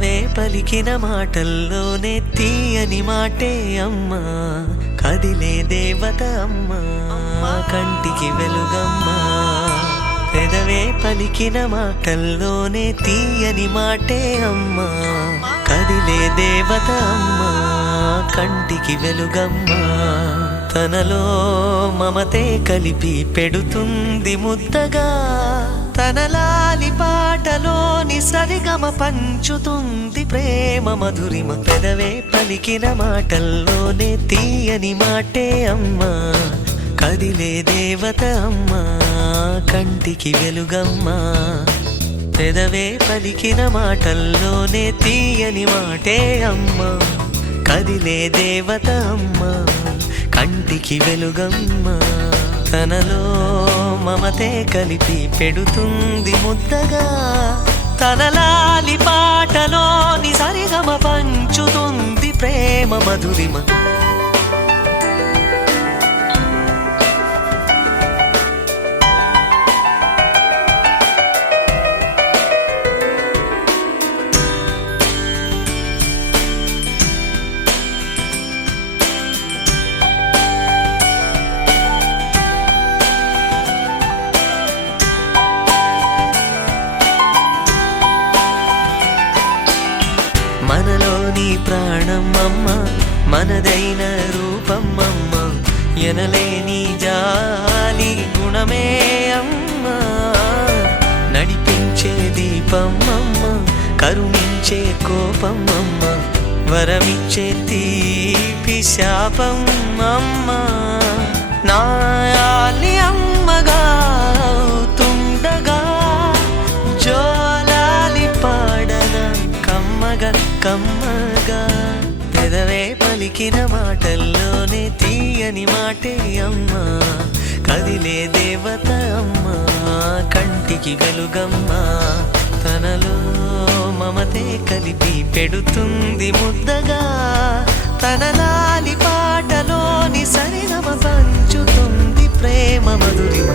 పెదవే పలికిన మాటల్లోనే తీయని మాటే అమ్మా, కదిలే దేవత అమ్మా, కంటికి వెలుగమ్మా. పెదవే పలికిన మాటల్లోనే తీయని మాటే అమ్మా, కదిలే దేవత అమ్మా, కంటికి వెలుగమ్మా. తనలో మమతే కలిపి పెడుతుంది ముద్దగా, తన లాలి పాటలోని సరిగమ పంచుతుంది ప్రేమ మధురిమ. పెదవే పలికిన మాటల్లోనే తీయని మాటే అమ్మా, కదిలే దేవత అమ్మా, కంటికి వెలుగమ్మా. పెదవే పలికిన మాటల్లోనే తీయని మాటే అమ్మా, కదిలే దేవత అమ్మా, కంటికి వెలుగమ్మా. తనలో మమతే కలిపి పెడుతుంది ముద్దగా, తన లాలి పాటలోని సరిగమ పంచుతుంది ప్రేమ మధురిమ. మనలోని ప్రాణం అమ్మ, మనదైన రూపం అమ్మ, ఎనలేని జాలి గుణమే అమ్మ. నడిపించే దీపం అమ్మ, కరుణించే కోపం అమ్మ, వరమిచ్చే తీపి శాపం అమ్మ. నాయాలి అమ్మగా అవుతుండగా, జోలాలి పాడన కమ్మగా కమ్మగా. పెదవే పలికిన మాటల్లోనే తీయని మాటే అమ్మా, కదిలే దేవత అమ్మా, కంటికి వెలుగమ్మా. తనలో మమతే కలిపి పెడుతుంది ముద్దగా, తన లాలి పాటలోని సరిగమ పంచుతుంది ప్రేమ మధురిమ.